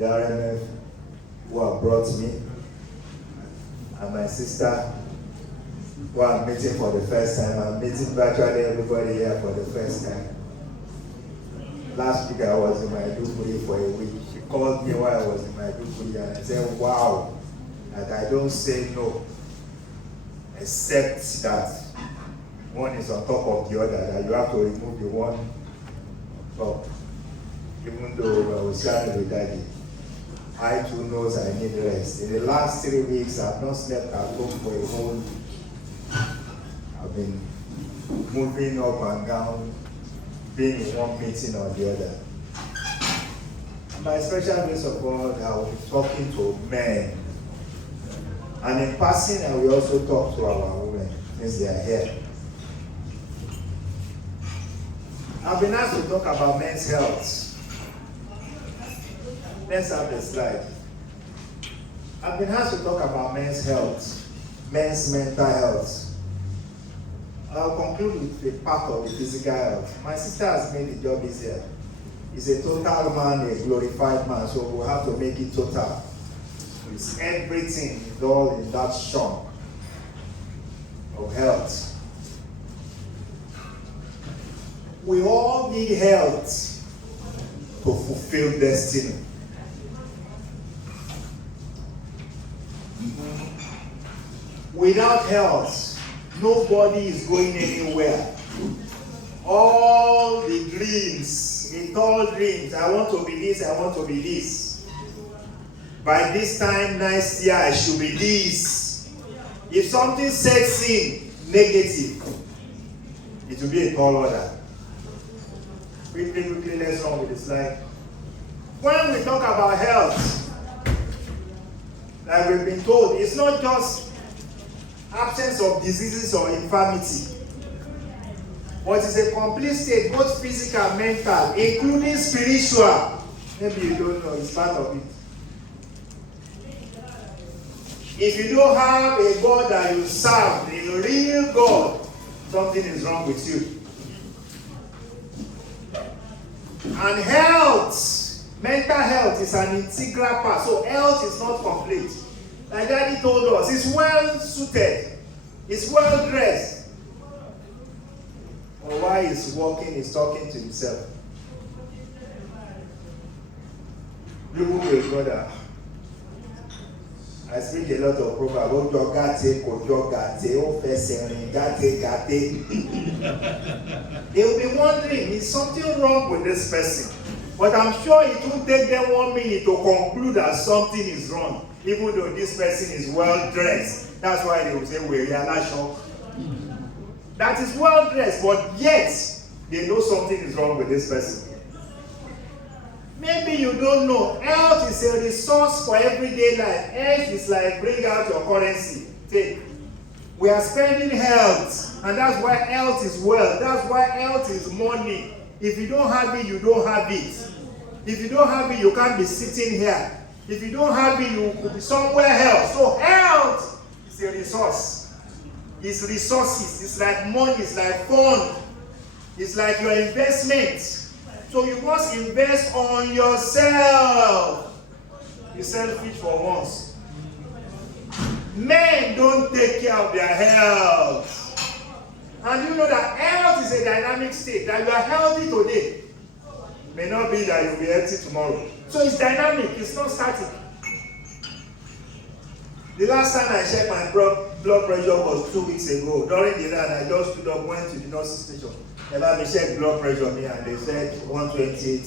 the RMF who have brought me, and my sister who I'm meeting for the first time. I'm meeting virtually everybody here for the first time. Last week I was in Maiduguri for a week. She called me while I was in Maiduguri and I said, wow, that I don't say no, except that one is on top of the other, that you have to remove the one on top. Even though I was sharing with Daddy, I too knows I need rest. In the last 3 weeks, I've not slept at home for a whole week. I've been moving up and down, being in one meeting or the other. And by special grace of God, I will be talking to men. And in passing, I will also talk to our women, since they are here. I've been asked to talk about men's health. Let's have the slide. I've been asked to talk about men's health, men's mental health. I'll conclude with a part of the physical health. My sister has made the job easier. He's a total man, a glorified man, so we'll have to make it total. It's everything is all in that chunk of health. We all need health to fulfill destiny. Without health, nobody is going anywhere. All the dreams, the tall dreams, I want to be this, I want to be this. By this time next year, I should be this. If something sets in negative, it will be a tall order. Quickly, let's run with the slide. When we talk about health, like we've been told, it's not just absence of diseases or infirmity, but it's a complete state, both physical and mental, including spiritual. Maybe you don't know, it's part of it. If you don't have a God that you serve, a real God, something is wrong with you. And health, mental health is an integral part. So health is not complete. Like Daddy told us, it's well suited, it's well dressed. But while he's walking, he's talking to himself. You will brother. I speak a lot of proverbs. Ojo gate, kojo gate, o fesering, gate. They will be wondering, is something wrong with this person? But I'm sure it won't take them 1 minute to conclude that something is wrong, even though this person is well dressed. That's why they will say, we're shock. That is well dressed, but yet they know something is wrong with this person. Maybe you don't know. Health is a resource for everyday life. Health is like bring out your currency. Take. We are spending health, and that's why health is wealth. That's why health is money. If you don't have it, you don't have it. If you don't have it, you can't be sitting here. If you don't have it, you could be somewhere else. So health is a resource. It's resources. It's like money. It's like fund. It's like your investment. So you must invest on yourself. Be selfish for once. Men don't take care of their health. And you know that health is a dynamic state. That you are healthy today may not be that you'll be healthy tomorrow. So it's dynamic, it's not static. The last time I checked my blood pressure was 2 weeks ago. During the run, I just stood up, went to the nurse's station. They let me check blood pressure on me, and they said 128.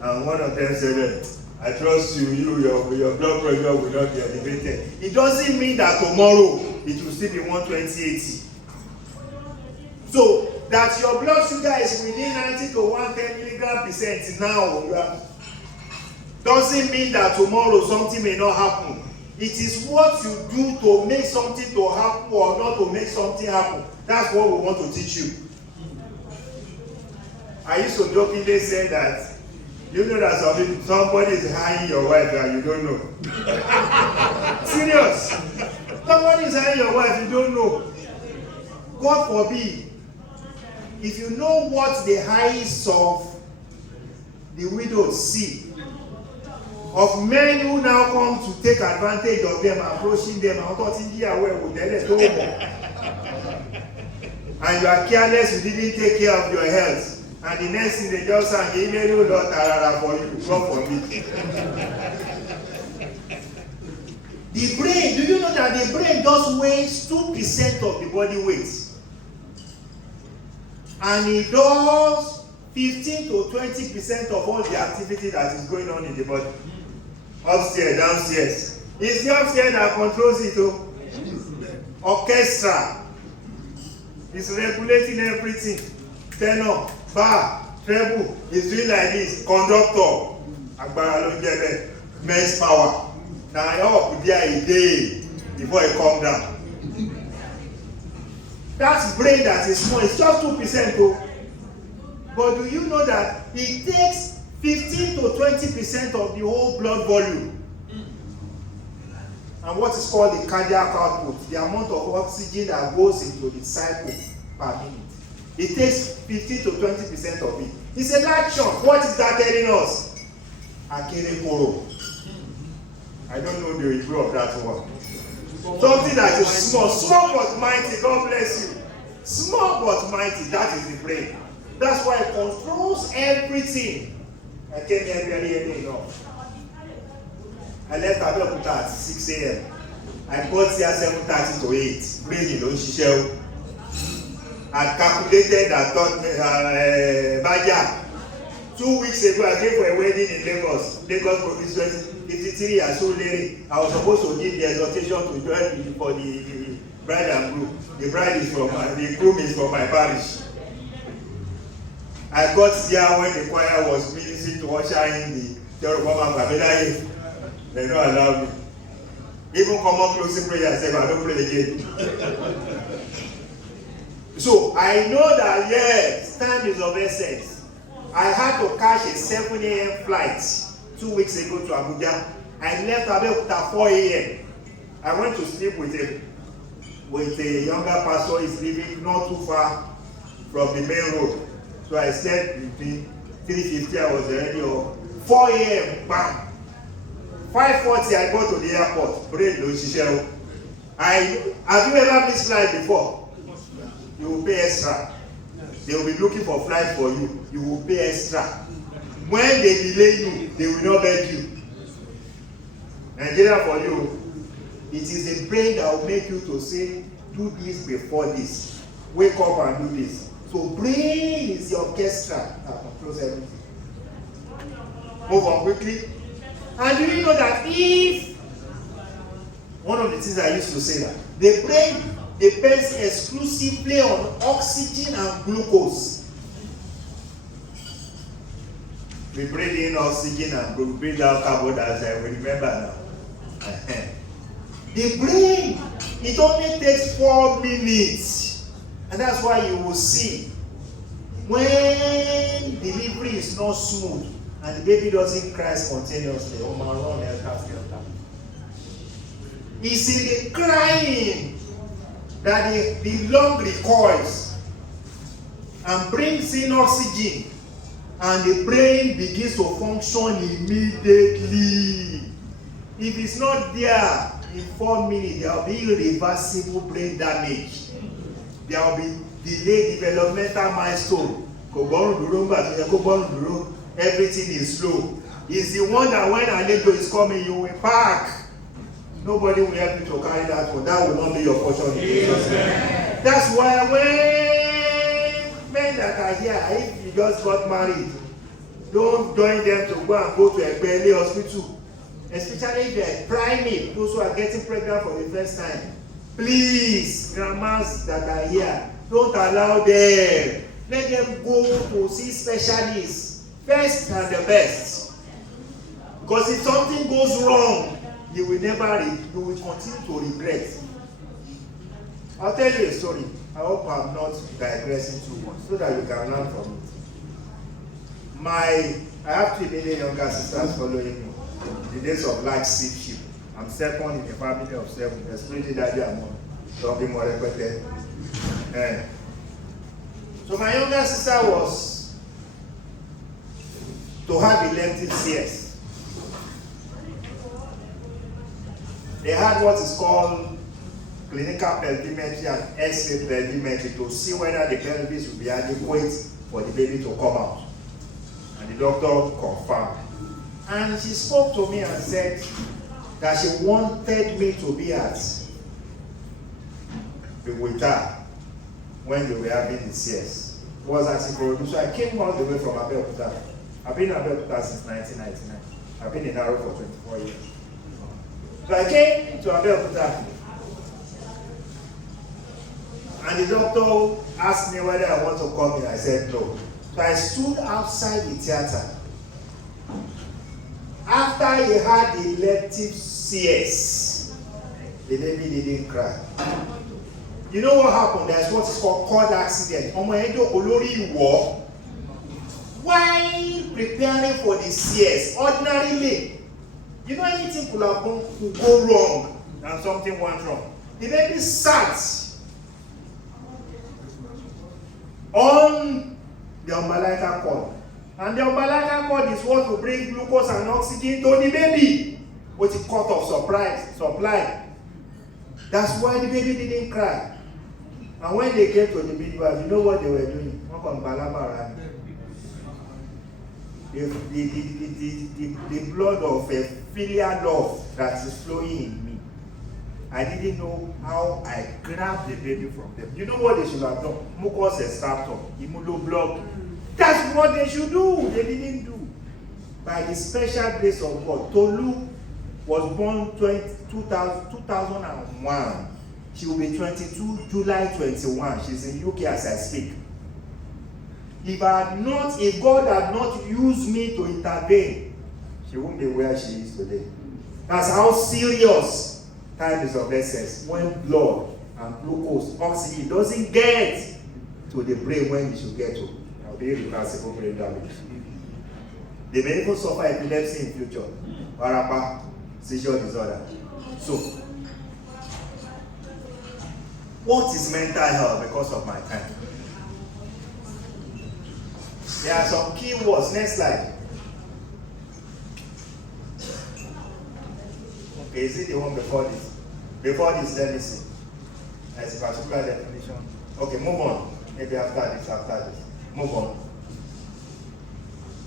And one of them said, I trust you, your blood pressure will not be elevated. It doesn't mean that tomorrow it will still be 120/80. So that your blood sugar is within 90 to 110 milligram percent now, doesn't mean that tomorrow something may not happen. It is what you do to make something to happen or not to make something happen. That's what we want to teach you. I used to jokingly say that, you know that somebody is hiring your wife and you don't know. Serious. Somebody is hiring your wife, you don't know. God forbid. If you know what the eyes of the widow see, of men who now come to take advantage of them, approaching them, and talking away with them. And you are careless, you didn't take care of your health. And the next thing they just sang, email you Lord tarara for you, God for me. The brain, do you know that the brain just weighs 2% of the body weight? And it does 15 to 20% of all the activity that is going on in the body. Upstairs, downstairs. It's the upstairs that controls it. Orchestra. It's regulating everything. Tenor, bar, treble. It's doing like this. Conductor. Agbára ló jẹ́ bẹ́ẹ̀. Men's power. Now I hope there a day before it come down. That brain that is small, it's just 2% though. But do you know that it takes 15 to 20% of the whole blood volume? And what is called the cardiac output, the amount of oxygen that goes into the cycle per minute. It takes 15 to 20% of it. It's an action. What is that telling us? Akerekoro. I don't know the review of that one. Something that is small, small but mighty. God bless you. Small but mighty, that is the brain. That's why it controls everything. I came here very early enough. I left Abeokuta at 6 a.m. I got here 7:30 to 8. Brain don't shishel. I calculated that Baja. 2 weeks ago, I came for a wedding in Lagos. Lagos Province 53 years old lady. I was supposed to give the exhortation to join me for the bride and groom. The bride is from the groom is from my parish. I got there when the choir was ministering to usher in the Yoruba man. They don't allow me. Even common closing prayer, I said, I don't pray again. So I know that yes, time is of essence. I had to catch a 7 a.m. flight 2 weeks ago to Abuja. I left Abeokuta 4 a.m. I went to sleep with a younger pastor. He's living not too far from the main road. So I slept between 3:50. I was already up. 4 a.m. Bam. 5:40. I go to the airport. Brain no shishel. Have you ever missed flight before? You will pay extra. They will be looking for flight for you. You will pay extra. When they delay you, they will not beg you. Nigeria for you, it is the brain that will make you to say, do this before this. Wake up and do this. So brain is the orchestra that controls everything. Move on quickly. And do you know that if, one of the things I used to say that, the brain depends exclusively on oxygen and glucose. We breathe in oxygen and we breathe out carbon dioxide. We remember now. The brain, it only takes 4 minutes. And that's why you will see when delivery is not smooth and the baby doesn't cry spontaneously, oh my God, it's in the crying that the lung recoils and brings in oxygen and the brain begins to function immediately. If it's not there in 4 minutes, there will be irreversible brain damage. There will be delayed developmental milestone. Everything is slow. It's the one that when an angel is coming, you will park. Nobody will help you to carry that one. That will not be your portion. Yes. That's why when men that are here, if you just got married, don't join them to go to a Bele hospital. Especially if they're primate, those who are getting pregnant for the first time. Please, grandmas that are here, don't allow them. Let them go to see specialists. First and the best. Because if something goes wrong, you will continue to regret. I'll tell you a story. I hope I'm not digressing too much so that you can learn from it. I have 3 million younger sisters following me in the days of large sheep. I'm second in a family of 7. Especially daddy and mom. Don't be more repeated. So my younger sister was to have elective CS. They had what is called clinical pelvimetry and X-ray pelvimetry to see whether the pelvis will be adequate for the baby to come out. And the doctor confirmed. And she spoke to me and said that she wanted me to be with her when they were having the CS. It was at Ikorodu, so I came all the way from Abeokuta. I've been in Abeokuta since 1999. I've been in Aro for 24 years. So I came to Abeokuta, and the doctor asked me whether I want to come in. I said no. So I stood outside the theater. After he had the elective CS, the baby didn't cry. You know what happened? There's what is called cord accident. While preparing for the CS, ordinarily, you know anything could go wrong and something went wrong. The baby sat on the umbilical cord. And the umbilical cord is what will bring glucose and oxygen to the baby. What is cut off supply. That's why the baby didn't cry. And when they came to the midwife, you know what they were doing? The blood of a filial love that is flowing in me. I didn't know how I grabbed the baby from them. You know what they should have done? Mucus extractor, immunoblock. That's what they should do. They didn't do. By the special grace of God, Tolu was born 2001. She will be 22 July 21. She's in UK as I speak. If God had not used me to intervene, she won't be where she is today. That's how serious time is of essence. When blood and glucose, oxygen doesn't get to the brain when it should get to. There will be irreversible brain damage. They may even suffer epilepsy in future. Warapa, seizure disorder. So, what is mental health because of my time? There are some key words. Next slide. Okay, is it the one before this? Before this, let me see. There's a particular definition. Okay, move on. Maybe after this. Move on.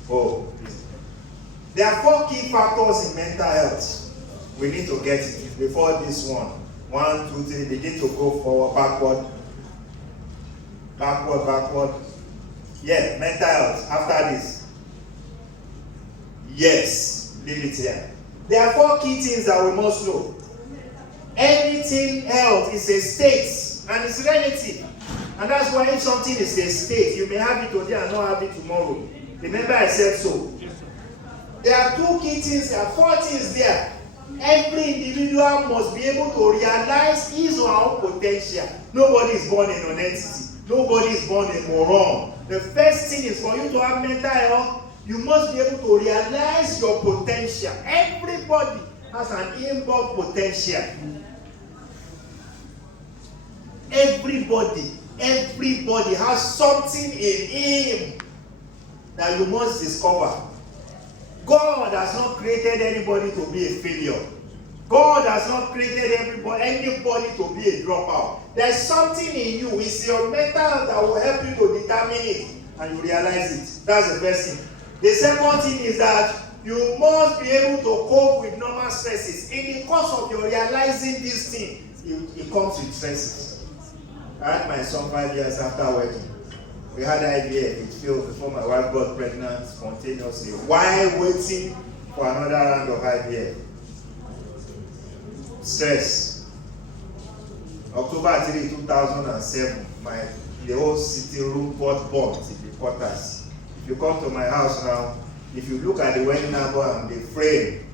Oh, this. There are 4 key factors in mental health. We need to get it before this one. 1, 2, 3, begin to go forward, backward. Yeah, mental health. After this. Yes, leave it here. There are 4 key things that we must know. Anything health is a state and it's relative. And that's why if something is a state, you may have it today and not have it tomorrow. Remember I said so. There are 2 key things, there are 4 things there. Every individual must be able to realize his or her own potential. Nobody is born a non-entity. Nobody is born a moron. The first thing is for you to have mental health, you must be able to realize your potential. Everybody has an inborn potential. Everybody has something in him that you must discover. God has not created anybody to be a failure. God has not created anybody to be a dropout. There's something in you. It's your mental health that will help you to determine it and you realize it. That's the first thing. The second thing is that you must be able to cope with normal stresses. In the course of your realizing this thing, it comes with stresses. I had my son 5 years after wedding. We had IVF, it failed before my wife got pregnant spontaneously. Why waiting for another round of IVF? Stress. October 3, 2007, the whole sitting room got burnt in the quarters. If you come to my house now, if you look at the wedding number and the frame,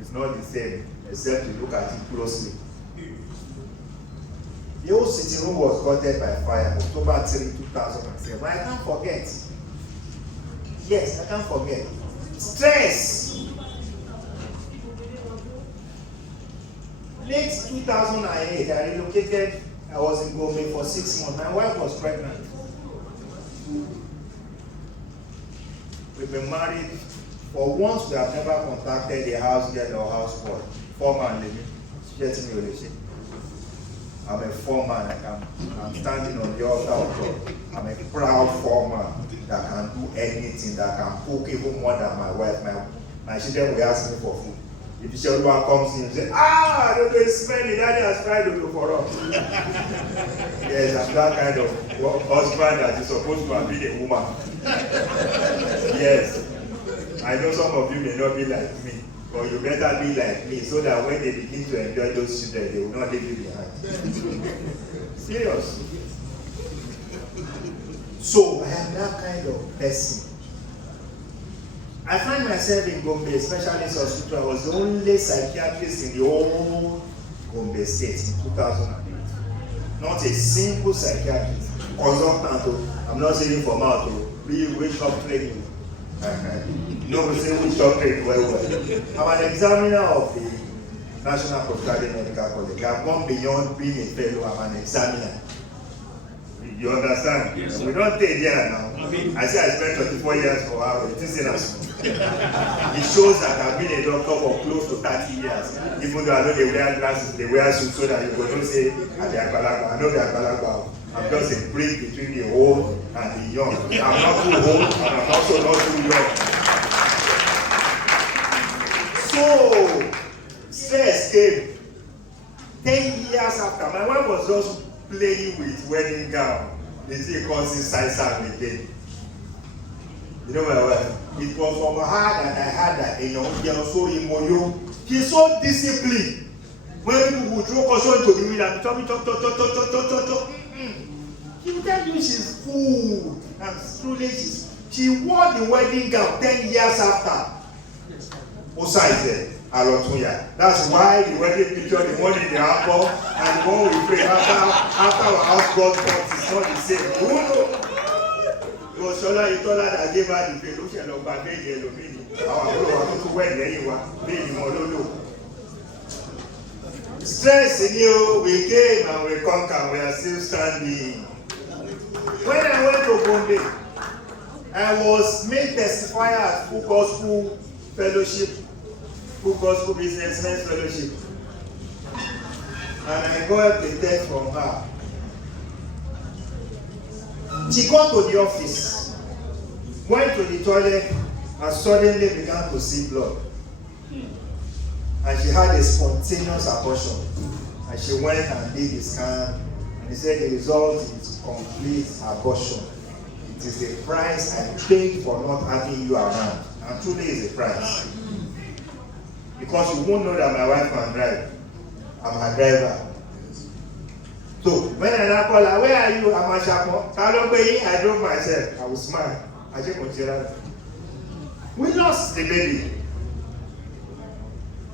it's not the same, except you look at it closely. The whole sitting room was gutted by fire, October 3, 2007. I can't forget. Yes, I can't forget. Stress. Late 2008, I relocated. I was in Gombe for 6 months. My wife was pregnant. We've been married for once. We have never contacted a house girl or house boy, formerly. I'm a foreman. I'm standing on the altar of God. I'm a proud foreman that can do anything, that can cook even more than my wife. My children will ask me for food. If the children comes in and say, I don't know, it's smelly, Daddy has fried dodo for us. Yes, I'm that kind of husband that is supposed to have been a woman. Yes. I know some of you may not be like me, but you better be like me so that when they begin to enjoy those children, they will not leave you behind. Serious. So I am that kind of person. I find myself in Gombe, especially in hospital. I was the only psychiatrist in the whole Gombe state in 2008. Not a single psychiatrist. Consultant, I'm not saying for mouth, we shop training. No, we say we shop training well. I'm an examiner of the National Postgraduate Medical College. I've gone beyond being a fellow, I'm an examiner. You understand? Yes, we don't take there now. I say I spent 24 years for our it shows that I've been a doctor for close to 30 years. Even though I know they wear glasses, they wear suits so that you don't say, I know they are Balagba. I'm just a bridge between the old and the young. I'm not too old and I'm also not too young. So, stress came 10 years after. My wife was just playing with wedding gown. They say causing size again. You know my wife? It was from her that I had that a young girl so emoyo. She's so disciplined. When people would throw caution to the wind and chop. She will tell you she's full and truly she wore the wedding gown 10 years after. Osa is there. That's why the wedding picture, the one in the apple, and the one we pray after our house God comes is not the same. Who knows? It was Shola Itola that gave her the fellowship of Baby Yellow Mini. Our brother to wed anyone, baby Mololo. Stress in you, we came and we conquered, we are still standing. When I went to Gombe, I was made testifier at Full Gospel Fellowship. Full Gospel Businessmen's Fellowship. And I got the text from her. She got to the office, went to the toilet, and suddenly began to see blood. And she had a spontaneous abortion. And she went and did the scan, and he said the result is complete abortion. It is the price I paid for not having you around. And truly is a price. Because you won't know that my wife can drive. I'm her driver. So when I call her, where are you? I'm a chapo. I drove myself. I will smile. I just consider. We lost the baby.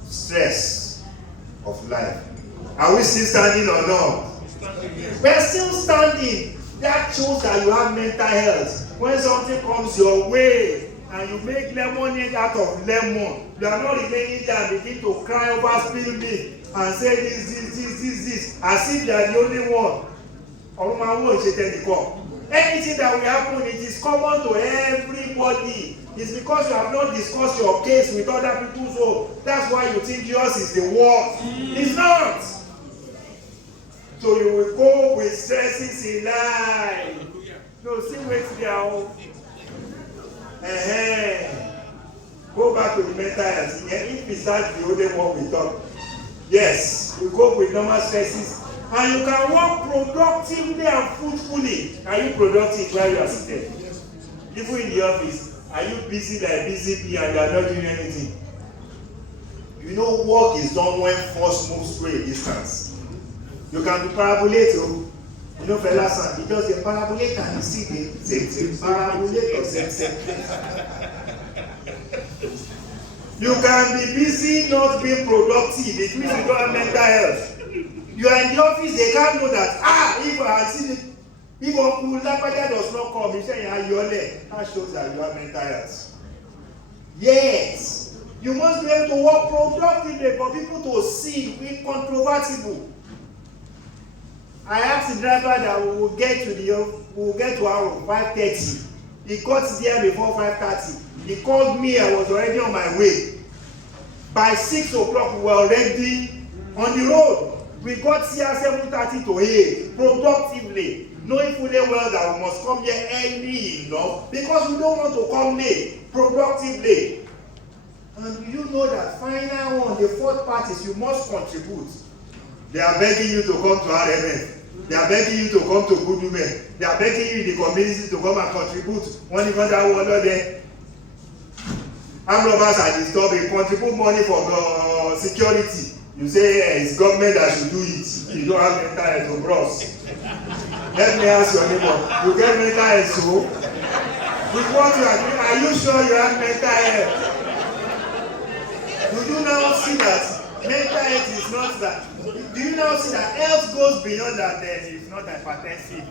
Stress of life. Are we still standing or not? We're still standing. That shows that you have mental health. When something comes your way, and you make lemonade out of lemon, you are not remaining there and begin to cry over spilled milk and say this, as if you are the only one. Anything that will happen, it is common to everybody. It's because you have not discussed your case with other people, so that's why you think yours is the worst. It's not. So you will go with stresses in life. No, see what's there. Go back to the mental health. If besides the only one we talk, yes, you go with normal stresses, and you can work productively and fruitfully. Are you productive while you are seated? Even in the office, are you busy like busy bee and you are not doing anything? You know, work is done when force moves through a distance. You can be parabolate. You know, fellas, because the parabolate and you see the parabolate of same. You can be busy not being productive. It means you don't have mental health. You are in the office, they can't know that, if I see it, if Uncle Lapaja does not come, he say, that shows that you have mental health. Yes, you must be able to work productively for people to see, incontrovertible. I asked the driver that we will get to our 5:30. He got there before 5:30. He called me, I was already on my way. By 6 o'clock, we were already On the road, we got here 7:30 to 8 productively, knowing fully well that we must come here early enough because we don't want to come late, productively. And you know that final one, the fourth part is you must contribute. They are begging you to come to RMF. They are begging you to come to Good Women. They are begging you in the community to come and contribute. When you want that one there, armed robbers are disturbing, contribute money for the security. You say it's government that should do it. You don't have mental health to cross. Let me ask your neighbor, you get mental health so? With what you are doing, are you sure you have mental health? Do you now see that mental health is not that? Do you now see that health goes beyond that? It's not hypertensive.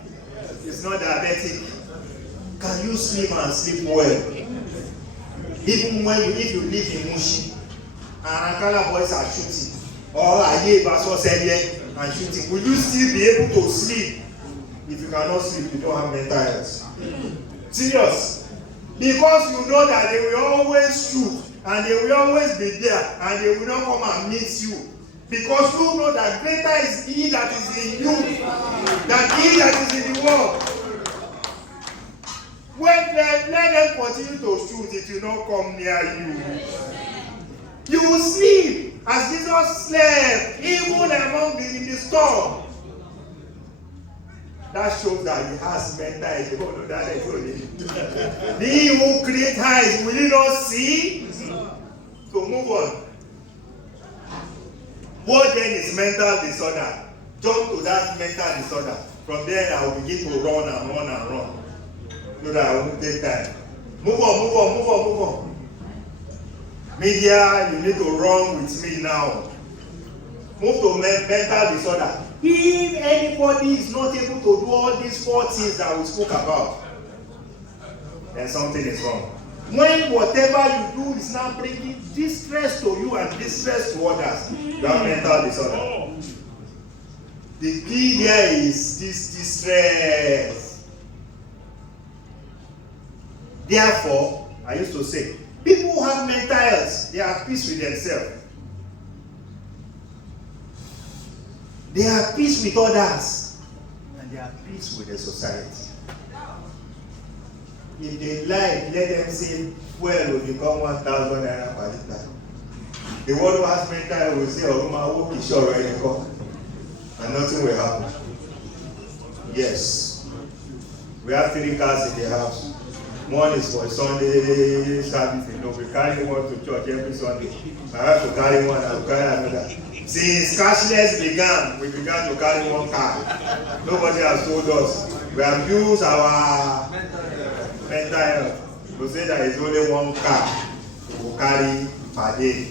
It's not diabetic. Can you sleep and sleep well? Even if you live in Mushi and Ankara boys are shooting, or Aye Baso Sele and shooting, will you still be able to sleep? If you cannot sleep, you don't have mental health. Serious. Because you know that they will always shoot and they will always be there and they will not come and meet you. Because you know that greater is he that is in you than he that is in the world. When let them continue to shoot, it will not come near you. You will sleep as Jesus slept, even among in the storm. That shows that he has mental health. He who creates eyes, will he not see? So move on. What then is mental disorder? Jump to that mental disorder. From there, I will begin to run and run and run. So that I won't take time. Move on. Media, you need to run with me now. Move to mental disorder. If anybody is not able to do all these 4 things that we spoke about, then something is wrong. When whatever you do is now bringing distress to you and distress to others, you have mental disorder. The key there is this distress. Therefore, I used to say, people who have mental health, they are at peace with themselves. They are at peace with others. And they are at peace with the society. If they like, let them say, fuel will become 1,000 naira per liter. The one who has mental health will say, oh, my work is sure right now. And nothing will happen. Yes. We have 3 cars in the house. One is for Sunday service. We carry one to church every Sunday. I have to carry one, I will carry another. Since cashless began, we began to carry 1 car. Nobody has told us. We have used our mental health to say that it's only 1 car we will carry per day.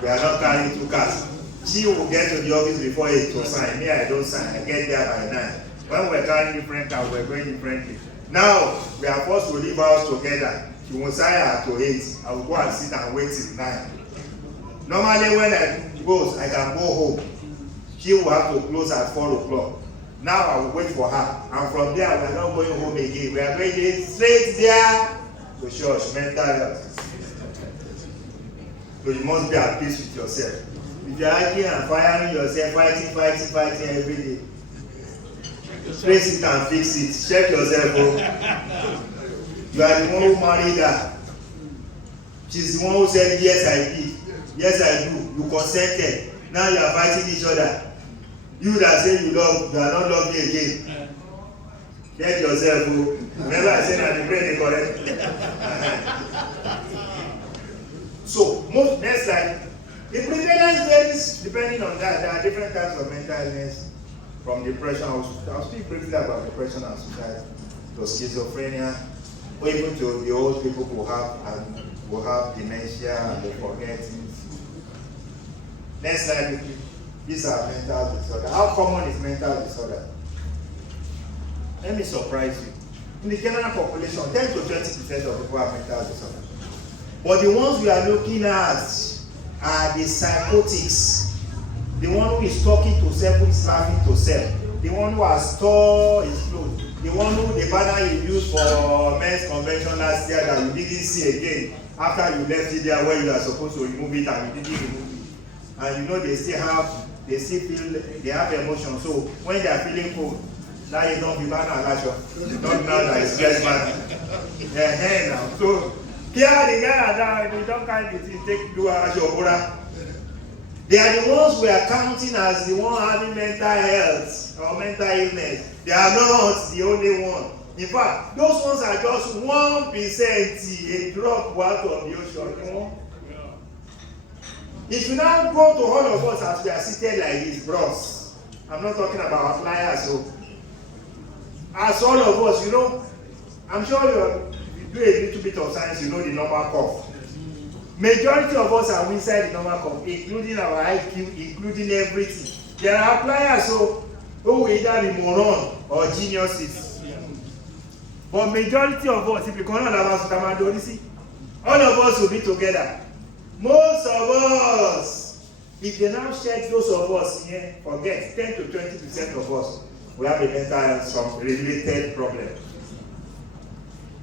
We are not carrying 2 cars. She will get to the office before 8 to sign. Me, I don't sign. I get there by 9. When we're carrying different cars, we're going differently. Now, we are forced to leave house together. She will sign at 8. I will go and sit and wait till 9. Normally, when I go, I can go home. She will have to close at 4 o'clock. Now, I will wait for her. And from there, we are not going home again. We are going straight there to church, mental health. So you must be at peace with yourself. If you are arguing and firing yourself, fighting every day, trace it and fix it. Check yourself. You are the one who married her. She's the one who said, yes, I did. Yes, I do. You consented. Now you are fighting each other. You that say you love, you are not loving again. Check yourself. Remember I said that the brain is correct. So, next slide. The prevalence varies depending on that. There are different types of mental illness, from depression. I'll speak briefly about depression and suicide, to schizophrenia, or even to the old people who have dementia and they forget things. Next slide. These are mental disorders. How common is mental disorder? Let me surprise you. In the general population, 10 to 20% of people have mental disorder. But the ones we are looking at are the psychotics. The one who is talking to self, who is laughing to self. The one who has tore his clothes. The one who the banner you used for men's convention last year that you didn't see again after you left it there where you are supposed to remove it and you didn't remove it. And you know they still have they still feel, they have emotion. So when they are feeling cold, now you don't be bad and don't know that it's stress man. Yeah, now. So here the guy now, you don't kind of take do as your brother. They are the ones we are counting as the one having mental health or mental illness. They are not the only one. In fact, those ones are just 1%, a drop out of the ocean. You know? If you now go to all of us as we are seated like this, bros, I'm not talking about outliers. So, as all of us, you know, I'm sure you do a little bit of science, you know the normal cough. Majority of us are inside the normal cough, including our IQ, including everything. There are outliers, so who will either be moron or geniuses. But majority of us, if you call all of us, all of us will be together. Most of us, if they now check those of us here, forget 10 to 20% of us, we have a mental health, some related problem.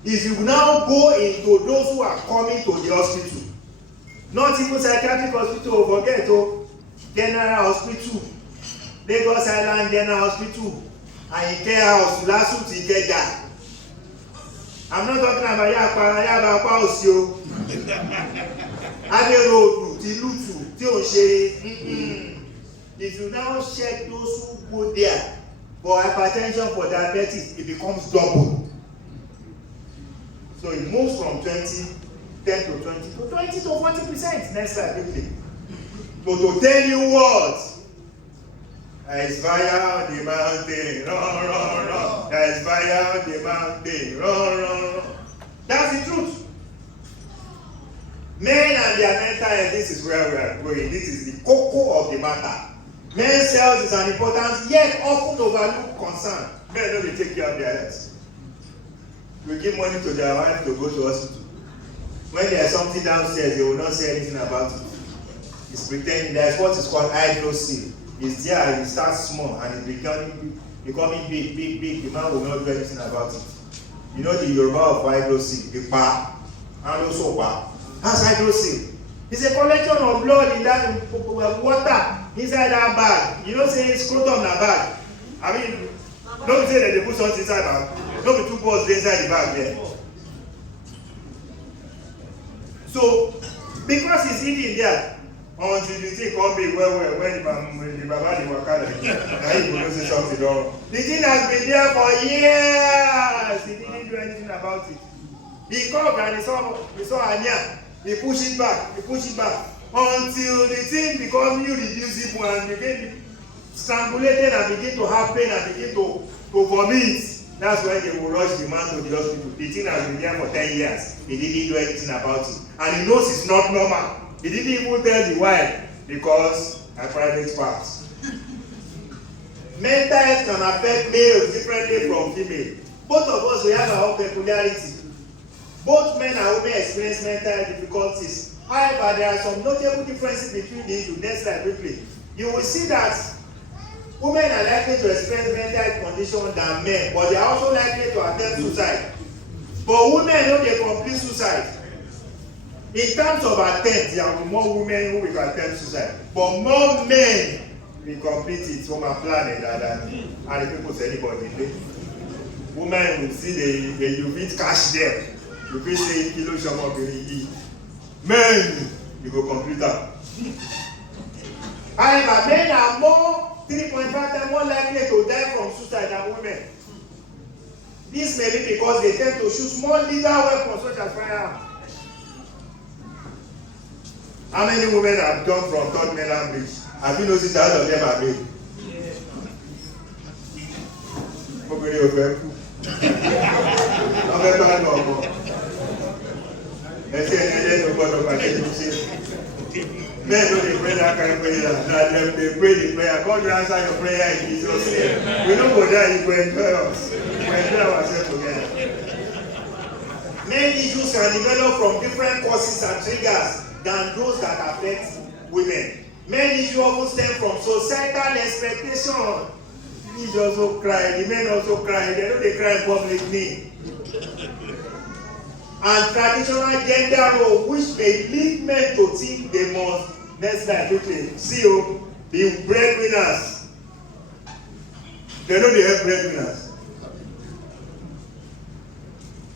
If you now go into those who are coming to the hospital, not even psychiatric hospital, forget general hospital, Lagos Island General Hospital, and Ike House, Lasu Ikeja. I'm not talking about Yapa Osio. Ade Road, Tilutu, Tioshe. If you now check those who go there for hypertension, for diabetes, it becomes double. So it moves from 10 to 20 to 40%. Next slide, quickly. So to tell you what? There is fire on the mountain, run. There is fire on the mountain, run. That's the truth. Men and their mental health, this is where we are going. This is the cocoa of the matter. Men's health is an important, yet often overlooked concern. Men don't take care of their health. We give money to their wife to go to hospital. When there's something downstairs, they will not say anything about it. It's pretending. There's what is called hydroxy. It's there and it starts small and it's becoming big. The man will not do anything about it. You know the Yoruba of hydroxy, the pa, and also pa. That's hydroxy. It's a collection of blood in that water inside that bag. You don't say it's scrotum in a bag. I mean, don't say that they put something inside bag. Don't be 2 balls inside the bag there. So, because it's in there, until the thing come big well, when the Baba the Wakala, now he will say something wrong. The thing has been there for years. He didn't do anything about it. He come and he saw Anya. He push it back, until the thing becomes irreducible and begin strangulated and begin to have pain and begin to vomit. That's why they will rush the man to the hospital. The thing has been there for 10 years. He didn't do anything about it. And he knows it's not normal. He didn't even tell the wife because a private part. Mental health can affect males differently from female. Both of us, we have our own peculiarity. Both men and women experience mental health difficulties. However, there are some notable differences between the two. Next slide quickly. You will see that women are likely to experience mental health conditions than men, but they are also likely to attempt suicide. But women know they complete suicide. In terms of attempt, there will be more women who will attempt suicide, but more men will complete it from a planet and the people say anybody. Women will see you will catch them. You will say kilo shamo beri. Men, you go complete that. However, men are more 3.5 times more likely to die from suicide than women. This may be because they tend to shoot small lethal weapons such as firearms. How many women have gone from third mainland bridge? Have you noticed that all of them are male? Nobody will be cool. Men don't they pray that kind of prayer. That they pray the prayer. God will answer your prayer in Jesus' name. We don't go there, you go enjoy us. We enjoy ourselves together. Many issues can develop from different causes and triggers than those that affect women. Many issues often stem from societal expectation. Please also cry. The men also cry. They know they cry publicly. And traditional gender role, which may lead men to think they must. Next slide quickly. See you. The breadwinners. They know they have breadwinners.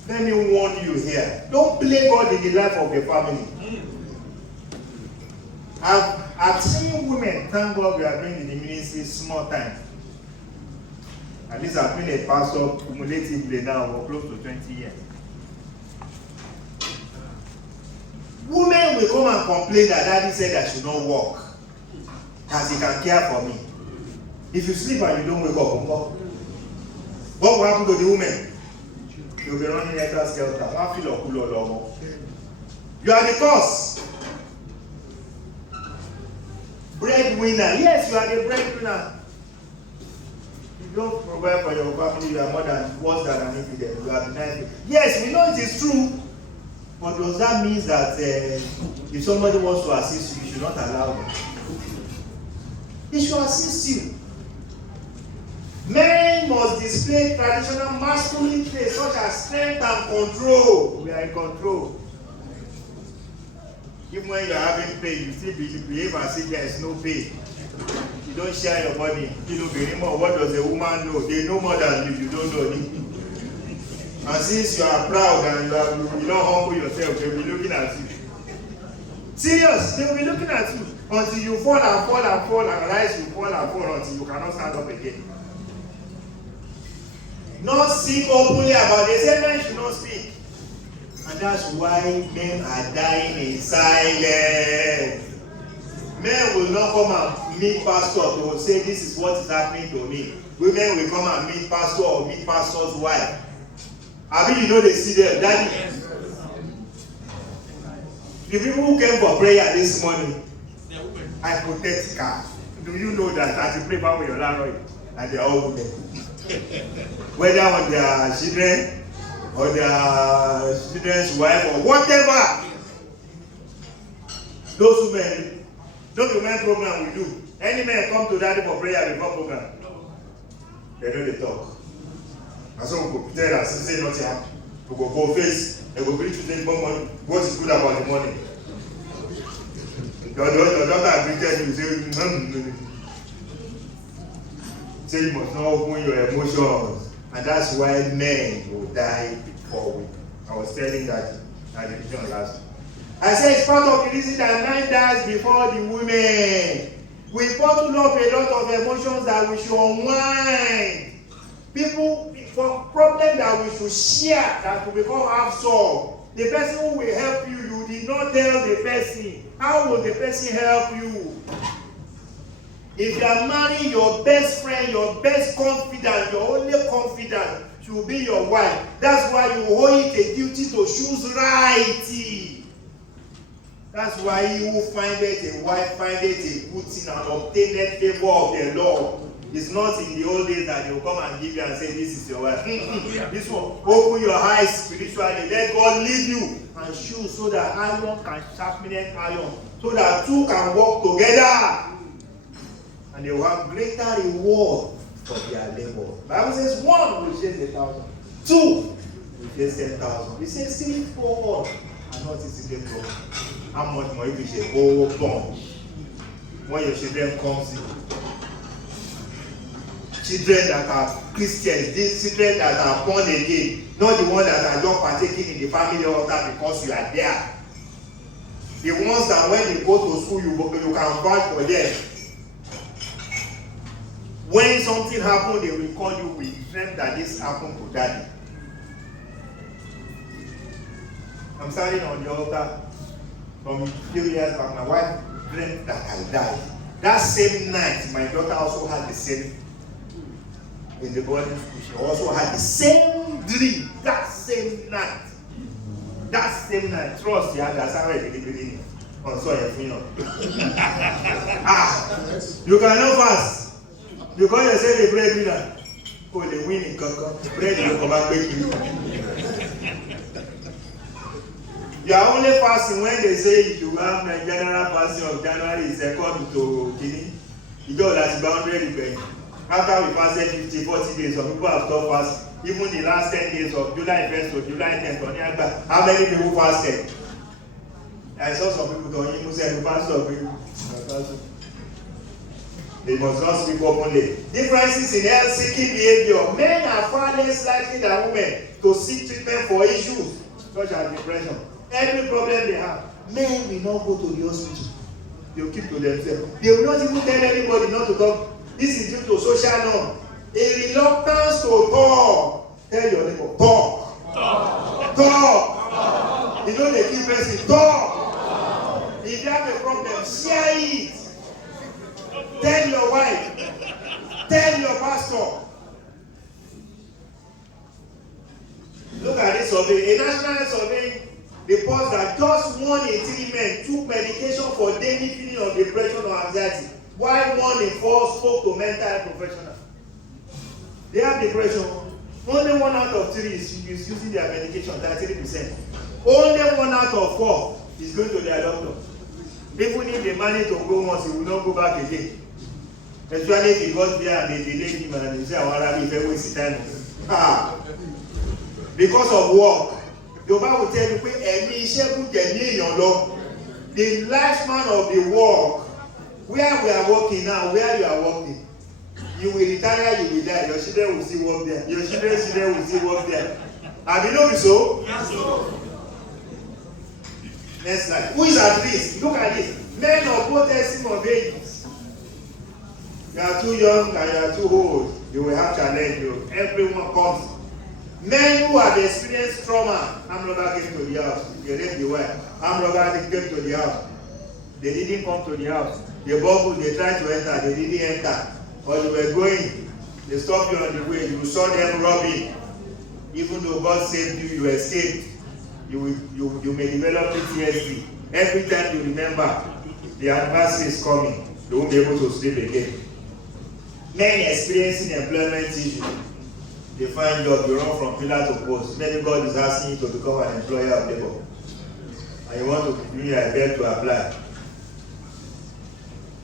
Let me warn you here. Don't play God in the life of your family. I've seen women, thank God we are doing in the ministry small time. At least I've been a pastor cumulatively now for close to 20 years. Women will come and complain that daddy said I should not work, as he can care for me. If you sleep and you don't wake up, what will happen to the women? You'll be running helter skelter. You are the cause. Breadwinner. Yes, you are the breadwinner. If you don't provide for your family, you are worse than an infidel. You are denied. Yes, we know it is true. But does that mean that if somebody wants to assist you, you should not allow them? He should assist you. Men must display traditional masculine traits such as strength and control. We are in control. Even when you are having pain, you still behave as if there is no pain. You don't share your body. You know anymore. What does a woman know? They know more than you. You don't know. And since you are proud and you don't humble yourself, they will be looking at you. Serious, they will be looking at you until you fall and fall and fall and rise. You fall and fall until you cannot stand up again. Not speak openly about it. They say men should not speak. And that's why men are dying in silence. Men will not come and meet pastor to say this is what is happening to me. Women will come and meet pastor or meet pastor's wife. I mean, you know they see them, daddy. The people who came for prayer this morning, I protect car. Do you know that as you pray for your landlord, and they are all women? Whether on their children or their children's wife or whatever. Those women, don't women program we do. Any man come to daddy for prayer before program. They know they talk. And so we go pretend as if say nothing happen. We go face and we go preach to them money. What is good about the money? Your daughter greeted you say, say you must not open your emotions. And that's why men will die before women. I was telling that at the vision last week. I said it's part of the reason that men dies before the women. We bottle up a lot of emotions that we should unwind. People, for problem that we should share, that will become absorbed. The person who will help you, you did not tell the person. How will the person help you? If you are marrying your best friend, your best confidant, your only confidant, she will be your wife. That's why you owe it a duty to choose right. That's why you who findeth a wife, findeth a good thing and obtaineth favor of the Lord. It's not in the old days that they will come and give you and say, this is your wife. This one, open your eyes spiritually. Let God lead you and choose so that iron can sharpen iron. So that two can work together. And they will have greater reward for their labor. The Bible says one will chase 1,000. Two will chase 10,000. It says three forward and not easily broken. How much more if you say, oh, bunch. When your children comes in. Children that are Christians, these children that are born again, not the ones that are just partaking in the family altar because you are there. The ones that when they go to school, you can vouch for them. When something happens, they will call you, we dreamt that this happened to daddy. I'm standing on the altar from a few years back. My wife dreamt that I died. That same night, my daughter also had the same. In the boarding school, she also had the same dream that same night. That same night, trust ya, that's how I did it. On so you you cannot fast. You call yourself a breadwinner. Oh, the winning cocoa. Bread will come back baking. You are only fasting when they say you have the general fasting of January is according to Kini. You don't have boundary pay. After we fasted 50, 40 days, some people have stopped fasting. Even the last 10 days of July 1st to July 10th, how many people fasted? I saw some people doing Amusu and pastor. They must not speak openly. Differences in health-seeking behavior. Men are far less likely than women to seek treatment for issues such as depression. Every problem they have, men will not go to the hospital. They will keep to themselves. They will not even tell anybody not to come. This is due to social norm. A reluctance to talk. Tell your neighbor, talk. Talk. Talk. You know the key person, talk. If you have a problem, share it. Tell your wife. Tell your pastor. Look at this survey. A national survey reports that just 1 in 3 men took medication for daily feeling of depression or anxiety, while 1 in 4 spoke to mental health professionals. They have depression. Only 1 out of 3 is using their medication, 33%. Only 1 out of 4 is going to their doctor. Even if they manage to go once, he will not go back again. Especially if he got there and they delayed him and they say, I want to be very waste time. Because of work. The Bible will tell you, the lifespan of the work, where we are working now, where you are working, you will retire, you will die. Your children will still work there. Your children's children will still work there. Have you known so? Yes, sir. Next slide. Who is at risk? Look at this. Men of both estimates of ages. You are too young and you are too old. You will have challenge. Everyone comes. Men who have experienced trauma. Armed robber came to the house. They raped the wife. Armed robber came to the house. They didn't come to the house. They bubbled. They tried to enter. They didn't enter. Or you were going. They stopped you on the way. You saw them robbing. Even though God saved you, you escaped. You may develop PTSD. Every time you remember the adversary is coming, you won't be able to sleep again. Men experiencing employment issues. They find job, you run from pillar to post. Maybe God is asking you to become an employer of labor. And you want to be able to apply.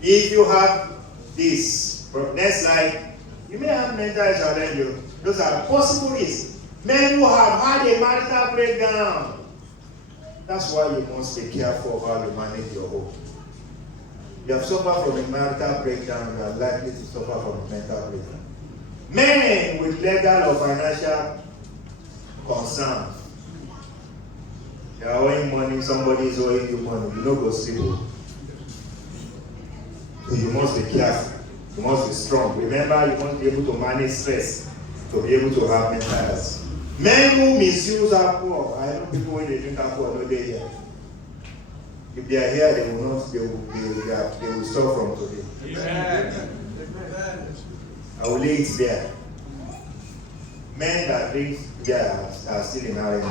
If you have this, next slide, you may have mental challenge. Those are possible risks. Men who have had a marital breakdown. That's why you must be careful how you manage your home. You have suffered from a marital breakdown, you are likely to suffer from a mental breakdown. Men with legal or financial concerns. You are owing money, somebody is owing you money, you don't go sleep. So you must be careful. You must be strong. Remember, you must be able to manage stress to be able to have mental health. Men who misuse alcohol. I know people when they drink alcohol, no they here. If they are here, they will not. They will stop from today. Amen. I will lay it there. Men that drink beer are still in R&D.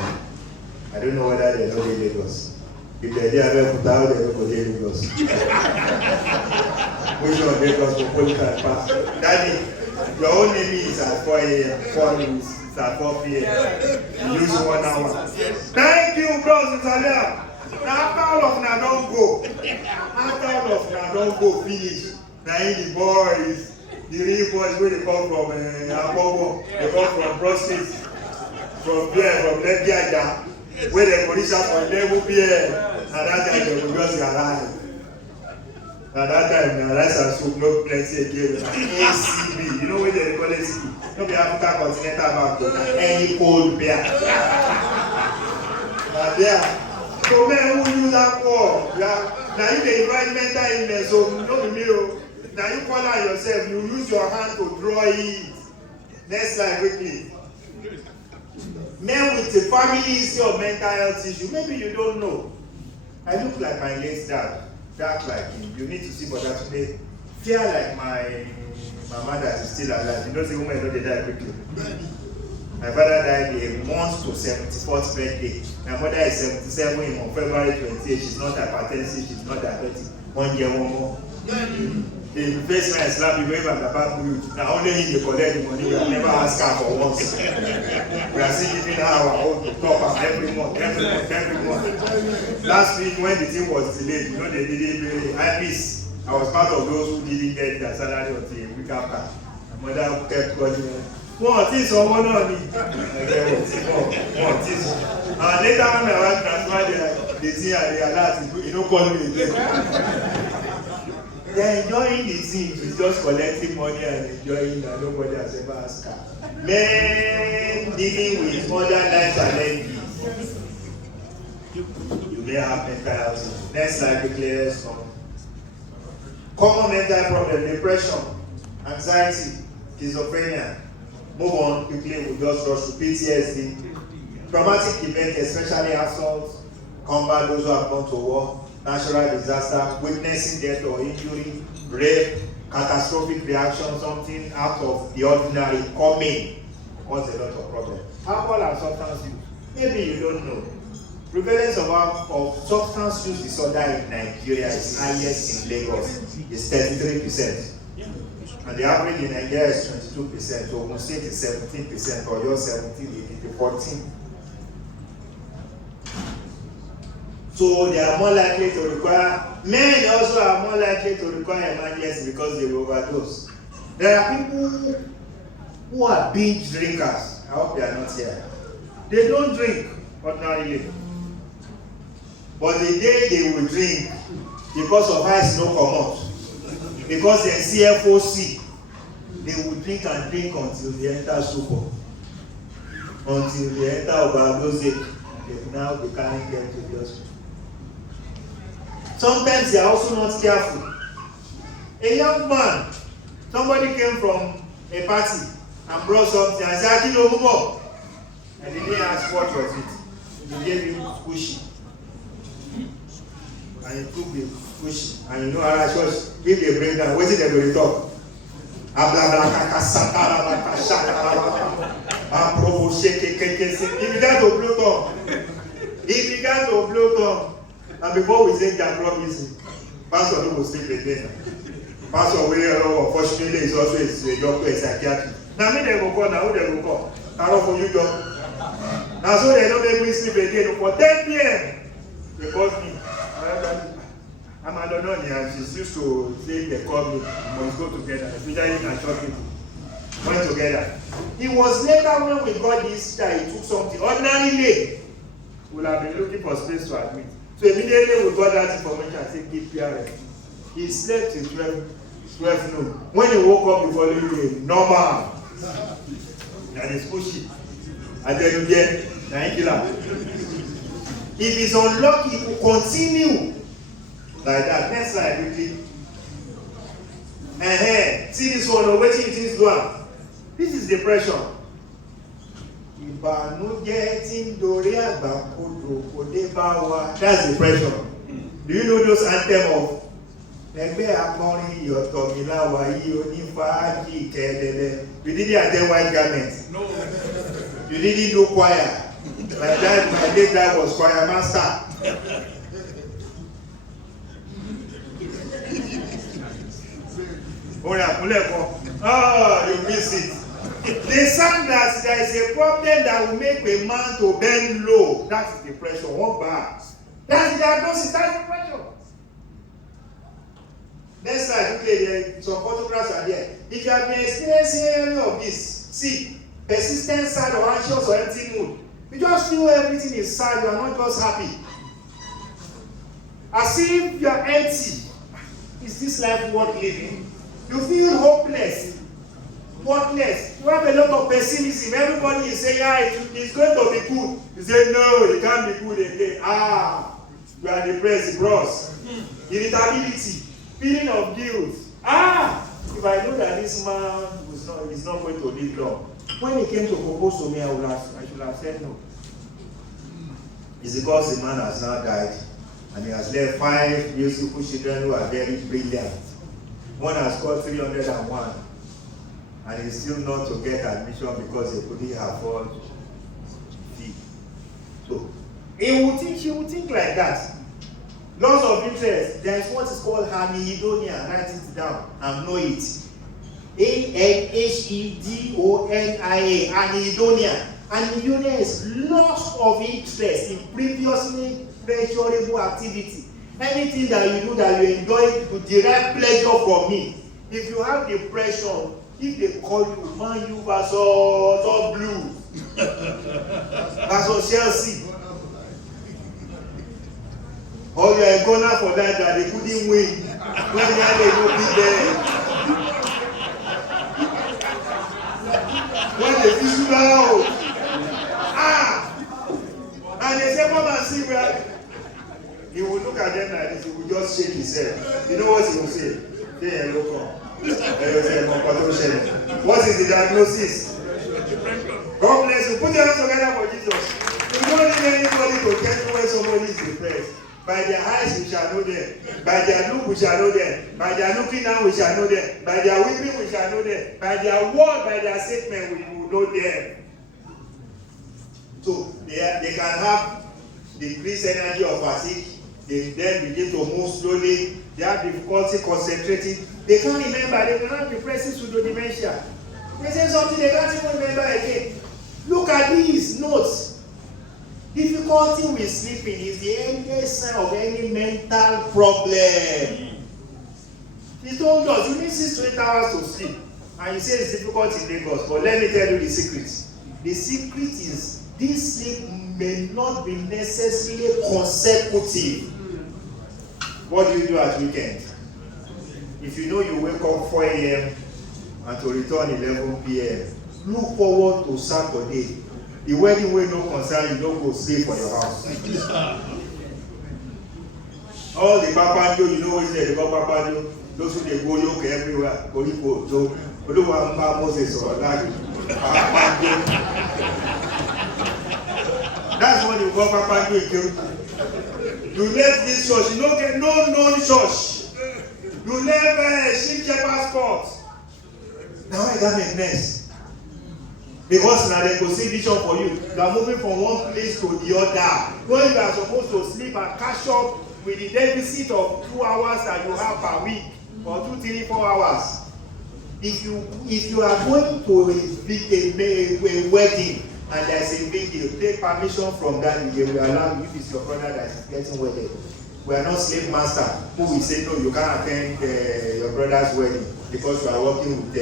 I don't know whether they know the Lagos. If they are there, they don't go to Lagos. Which one Lagos for Polican pass? Daddy, your own name is at 4 a.m. 4 minutes. At 4 p.m. You use 1 hour. Thank you, brothers and sisters. Now, after all of them don't go. After all of them don't go finish. Now, the boys, the real boys, where they come from Abobo, they come from Prostate, from there, from Legiaja, where the police are from level beer. And that time, they will just arrive. And that time, rice and soup, no plenty again. ACB, you know where they call it ACB? No be African Continental Bank, any cold beer. Now there, so men who use alcohol, now you dey invite mental illness, so no be me. Now you call out yourself, you use your hand to draw it. Next slide quickly. Men with a family history of mental health issue, maybe you don't know. I look like my late dad, dark like him. You need to see what that today. Fear like my mother is still alive. You know the women know they die quickly. My father died a month to 74th birthday. My mother is 77 on February 28th. She's not hypertensive, she's not diabetic. 1 year, 1 more. The first man slap you wave and the back you. Now only him they collect the money. We have never asked her for once. We are still giving her our own to top every month. Last week when the thing was delayed, you know they didn't pay IPs. I was part of those who didn't get their salary until a week after. My mother kept calling me. What is someone on me? What is? And later when my wife transferred the thing and they allowed you don't call me again. They're enjoying the team. She's just collecting money and enjoying that nobody has ever asked her. Men dealing with other life challenges. You may have mental health. Next slide, the clearest one. Common mental problem: depression, anxiety, schizophrenia. Move on quickly, we'll just rush to PTSD. Traumatic event, especially assault, combat, those who have gone to war, natural disaster, witnessing death or injury, rape, catastrophic reaction, something out of the ordinary coming, cause a lot of problems. Alcohol and substance use. Maybe you don't know. Prevalence of substance use disorder in Nigeria is highest in Lagos. It's 33%. And the average in Nigeria is 22%. Ogun State is 17%, or your 17, 14. So they are more likely to require, men also are more likely to require emergency because they will overdose. There are people who are binge drinkers. I hope they are not here. They don't drink ordinarily. But the day they will drink, because of ice no comot, because they CFOC, they will drink and drink until they enter stupor, until they enter overdose. They will now be carrying them to the hospital. Sometimes they are also not careful. A young man, somebody came from a party and brought something and said, "Akilo Mubo," and they didn't ask what was it. They gave him squishy. And he took the push, and you know how I church, if they bring down, what did they will talk? He began to blow tongue. He began to blow tongue. And before we say that promise, Pastor no go sleep again. Pastor will unfortunately is also a doctor, a psychiatrist. Now me they go call, now who they go call? Carol for you doctor. Now so they don't make me sleep again for 10 p.m. They called me. I'm alone and she's used to say they call me, we must go together, especially in a short people. Went together. It was later when we got this that he took something. Ordinarily, we'll have been looking for space to admit. So immediately we got that information and said, keep PRM. He slept till 12 noon. When he woke up the following day, normal. And he's pushing. And then you get 9 killers. If he's unlucky, he will continue like that. Next slide, quickly. See this one, waiting it is doing. This is depression. That's depression. Do you know those anthem of you didn't attend white garment? No. You didn't do choir. My late dad was choir master. Oh, you miss it. They sang that there is a problem that will make a man to bend low. That is depression. One bar. That's the diagnosis. That's depression. Next slide. Okay, some photographs are there. If you have been experiencing any of this, see, persistent, sad, or anxious, or empty mood. You just feel everything is sad. You are not just happy. As if you are empty. Is this life worth living? You feel hopeless, worthless. You have a lot of pessimism. Everybody is saying, it's going to be good. You say, no, it can't be good again. You are depressed, gross. Irritability, feeling of guilt. If I know that this man is not going to live long. When he came to propose to me, I should have said no. It's because the man has now died. And he has left 5 beautiful children who are very brilliant. One has scored 301. And he's still not to get admission because they couldn't afford fee. So, she would think like that. Loss of interest. There is what is called anhedonia. Write it down and know it. Anhedonia. Anhedonia. Anhedonia is loss of interest in previously pleasurable activity. Anything that you do that you enjoy to derive pleasure from it. If you have depression, if they call you Man U versus all blue versus Chelsea, or you are a gunner for that they couldn't win, When they go be there. When they visit out. And they say, come and see where. He will look at them like this, he will just shake his head. You know what he will say? Hey, look up. What is the diagnosis? God bless you. Put your hands together for Jesus. You don't need anybody to tell you when somebody is depressed. By their eyes we shall know them. By their look we shall know them. By their looking down we shall know them. By their weeping we shall know them. By their word, by their statement we will know them. So they can have decreased energy of fatigue. They then begin to move slowly. They have difficulty concentrating. They can't remember. They will not be pressing pseudo-dementia. They say something they can't even remember again. Look at these notes. Difficulty with sleeping is the earliest sign of any mental problem. He told us you need 6 to 8 hours to sleep. And you say it's difficult in Lagos. But let me tell you the secret. The secret is this sleep may not be necessarily consecutive. What do you do at weekend? If you know you wake up 4 a.m. and to return 11 p.m., look forward to Saturday. The wedding will no concern you, don't go sleep for your house. All the papadio, you know what's there, the papadio, those who they go look everywhere, go so Moses or like that's what you call papadio. You left this church, you don't get no known church. You left sheep shepherd's court. Now I got a mess. Because now they go see vision for you. You are moving from one place to the other. When you are supposed to sleep and catch up with the deficit of 2 hours that you have per week, or 2, 3, 4 hours. If you are going to a wedding and there's a vigil, take permission from that. They will allow you if it's your brother that is getting wedded. We are not slave master who will say no, you can't attend your brother's wedding because you are working with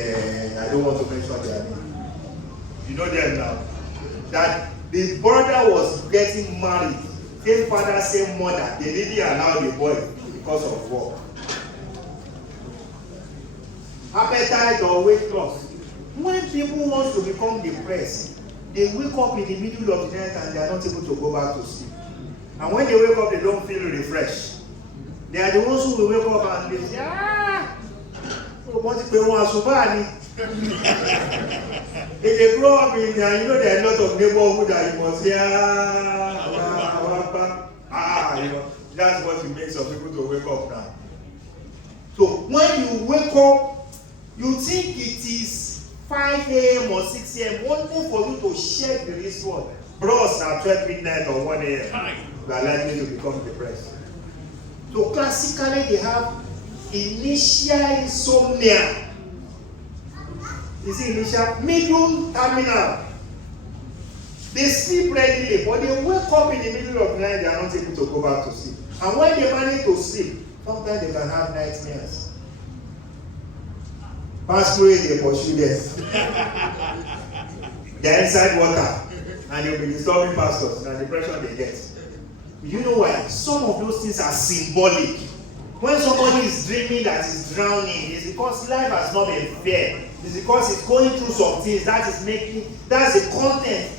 I don't want to mention their name. You know them now. That the brother was getting married. Same father, same mother. They didn't allow the boy because of work. Appetite or weight loss. When people want to become depressed, they wake up in the middle of the night and they are not able to go back to sleep. And when they wake up, they don't feel refreshed. They are the ones who will wake up and they say, if they grow up in there, you know there are a lot of neighborhood that you must hear, you know, that's what it makes some people to wake up now. So when you wake up, you think it is 5 a.m. or 6 a.m. only for you to check the wristwatch. Bros at 12 midnight or 1 a.m. You are likely to become depressed. So classically they have initial insomnia. Is it initial? Middle, terminal. They sleep regularly, but they wake up in the middle of the night, they are not able to go back to sleep. And when they manage to sleep, sometimes they can have nightmares. Masquerade, they pursue them. They are inside water, and they will be disturbing pastors, and the depression they get. You know why? Some of those things are symbolic. When somebody is dreaming that is drowning, it's because life has not been fair. It's because it's going through some things that's the content.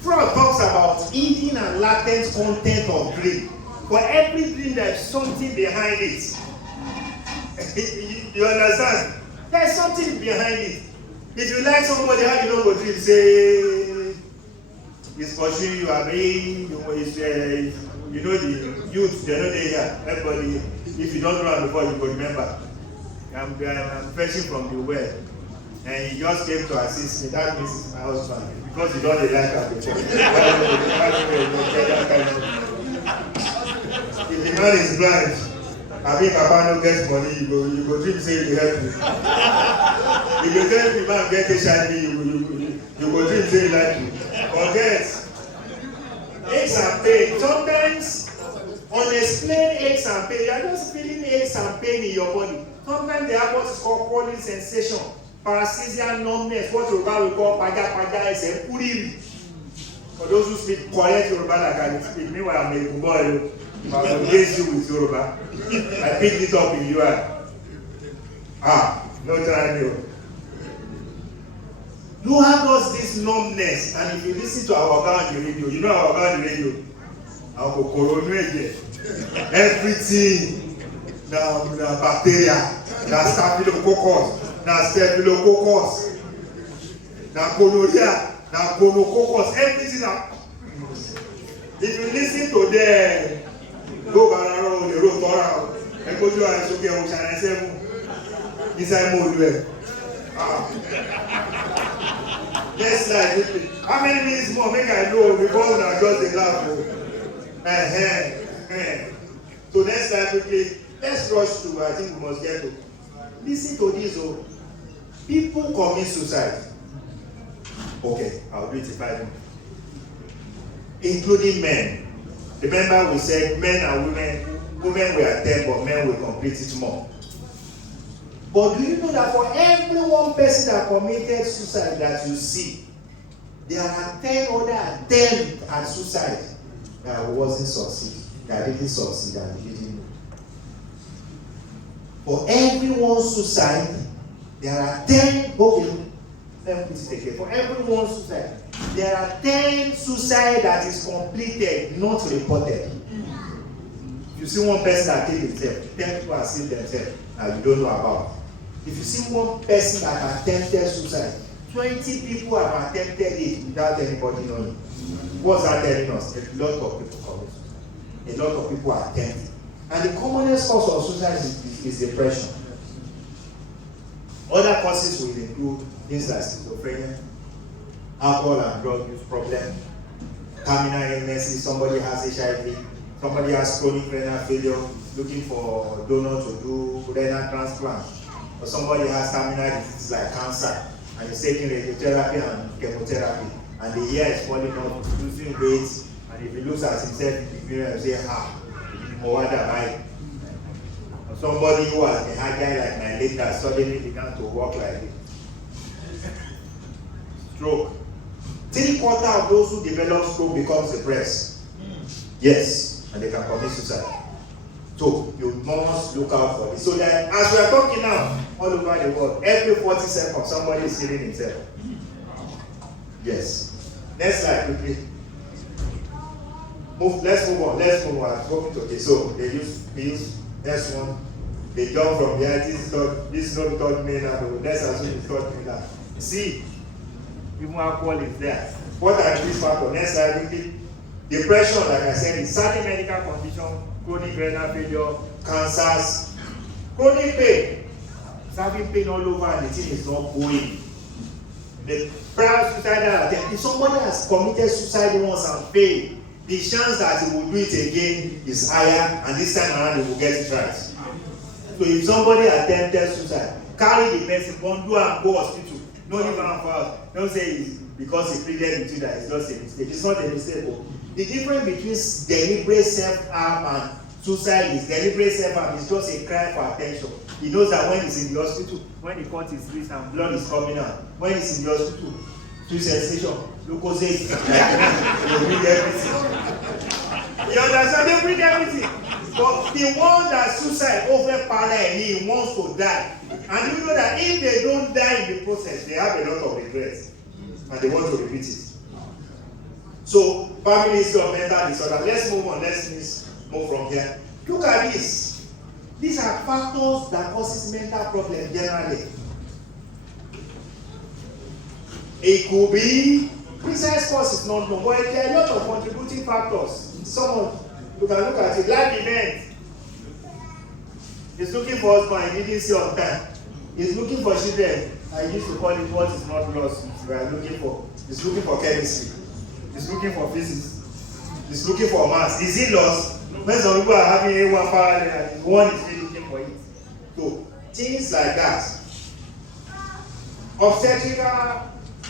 Freud talks about hidden and latent content of dream. For every dream, there's something behind it. You understand? There's something behind it. If you like somebody, how you know what dream? Say, it's pursuing you, you know the youth, they know they here. Everybody, if you don't know before, you will remember. I'm fetching from the well, and he just came to assist me. That means it's my husband, because you don't like her before. If the man is blind, I mean Papa no get money, you go dream say you help me. If you tell the man get HIV, you go dream say you like me. Forget. Aches and pain. Sometimes unexplained aches and pain. You are just feeling aches and pain in your body. Sometimes they have what is called crawling sensation, paresthesia, numbness, what Yoruba we call paja is a puriri. For those who speak correct Yoruba like I speak, meanwhile I'm a boy. I will raise you with Yoruba. I picked it up in UI. No try me. You have us this numbness, and if you listen to our guy on the radio, you know our guy on the radio, our coronation, everything, the bacteria, the staphylococcus, the gonorrhea, the gonococcus, everything. If you listen to them, go around the road around, and go to our okay, we shall say, inside mode. Next slide. How many minutes more? Make I know before we are just a laugh. So next slide quickly. Let's rush through. I think we must get to. Listen to this. People commit suicide. Okay, I'll do it if I do. Including men. Remember we said men and women. Women were 10, but men will complete it more. But do you know that for every one person that committed suicide that you see, there are 10 other attempts at suicide that wasn't succeed, that didn't succeed, and didn't know. For every one suicide, there are 10. Okay, let me put it again. For every one suicide, there are 10 suicide that is completed, not reported. If you see one person that killed himself, 10 people have seen themselves and you don't know about. If you see one person that attempted suicide, 20 people have attempted it without anybody knowing. What's that telling us? A lot of people commit suicide. A lot of people attempt it. And the commonest cause of suicide is depression. Other causes will include things like schizophrenia, alcohol and drug use problem, terminal illnesses, somebody has HIV, somebody has chronic renal failure, looking for donor to do renal transplant. Or somebody has terminal diseases like cancer and is taking radiotherapy and chemotherapy, and the ear is falling off, losing weight, and if he looks at himself in the mirror and say, or somebody who has been agile like my late that suddenly began to walk like this. Stroke. 3/4 of those who develop stroke becomes depressed. Yes, and they can commit suicide. So you must look out for this. So that as we are talking now, all over the world, every 40 seconds somebody is killing himself. Yes. Next slide quickly. Let's move on. Okay, so they use next one. They jump from the this is not third main. Let's assume it's third main. See, even alcohol is there. What are these factors? Next slide quickly. Depression, like I said, is certain medical condition, chronic renal failure, cancers, chronic pain. It's having pain all over and the thing is not going. The prior suicidal attempt, if somebody has committed suicide once and failed, the chance that he will do it again is higher, and this time around he will get it right. So if somebody attempted suicide, carry the person, bundle and go hospital. Don't leave am for us. Don't say it's because he pleaded with you that it's just a mistake. It's not a mistake. The difference between deliberate self-harm and suicide is deliberate self-harm is just a cry for attention. He knows that when he's in the hospital, when he cut his wrist and blood is coming out, when he's in the hospital, suicide station, glucose, they bring everything. You understand? They bring everything. But the one that suicide over parallel, he wants to die. And you know that if they don't die in the process, they have a lot of regrets. And they want to repeat it. So, family history of mental disorder. Let's move on. Let's move from here. Look at this. These are factors that causes mental problems generally. It could be precise cause is not known, but there are a lot of contributing factors. Someone you can look at it. Life event. He's looking for husband, he didn't see on time. He's looking for children. I used to call it what is not lost. We are looking for. He's looking for chemistry. He's looking for physics. He's looking for maths. Is he lost? When some people are having A1 parallel and one is still looking for it. So things like that. Obstetrical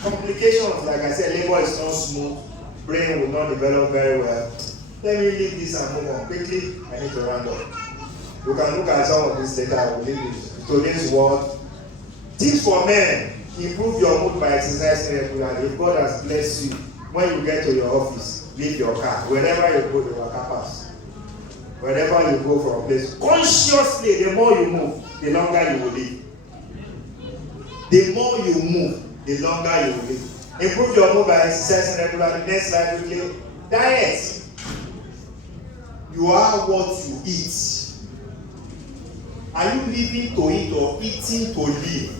complications, like I said, labor is not smooth, brain will not develop very well. Let me leave this and move on quickly. I need to round up. You can look at some of this later. I will leave it. Today's word. Tips for men. Improve your mood by exercising regularly. If God has blessed you, when you get to your office, leave your car. Wherever you go, your car pass. Wherever you go from place, consciously, the more you move, the longer you will live. The more you move, the longer you will live. Improve your mood by exercising regularly. Next slide, quickly. Diet. You are what you eat. Are you living to eat or eating to live?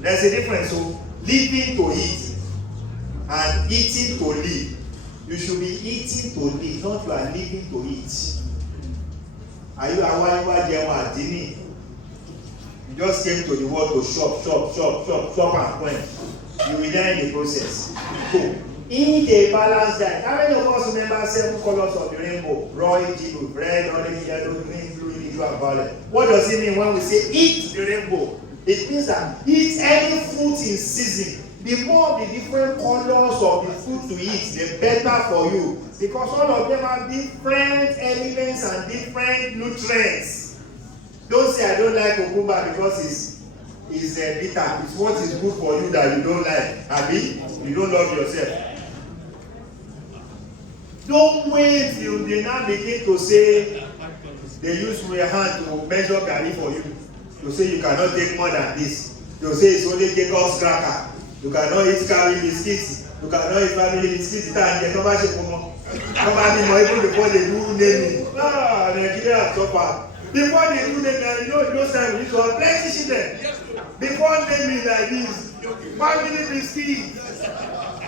There's a difference. So, living to eat and eating to live. You should be eating to live, not you are living to eat. Are you aware? You just came to the world to shop and quench. You will die in the process. So, eat a balanced diet. How many of us remember 7 colors of the rainbow? Raw, red, orange, yellow, green, blue, indigo, and violet. What does it mean when we say eat the rainbow? It means that eat any fruit in season. The more the different colors of the fruit to eat, the better for you. Because all of them have different elements and different nutrients. Don't say I don't like cucumber because it's bitter. It's what is good for you that you don't like. Abi, you don't love yourself. Don't wait till they now begin to say they use your hand to measure garri for you. To say you cannot take more than this. To say it's only Jacob's cracker. You cannot eat curry biscuits. You cannot eat family biscuits. And they come even before they do naming. Nigeria is so bad. Before they do naming, you know, those times we used to have plenty children. Before naming like this, family biscuits.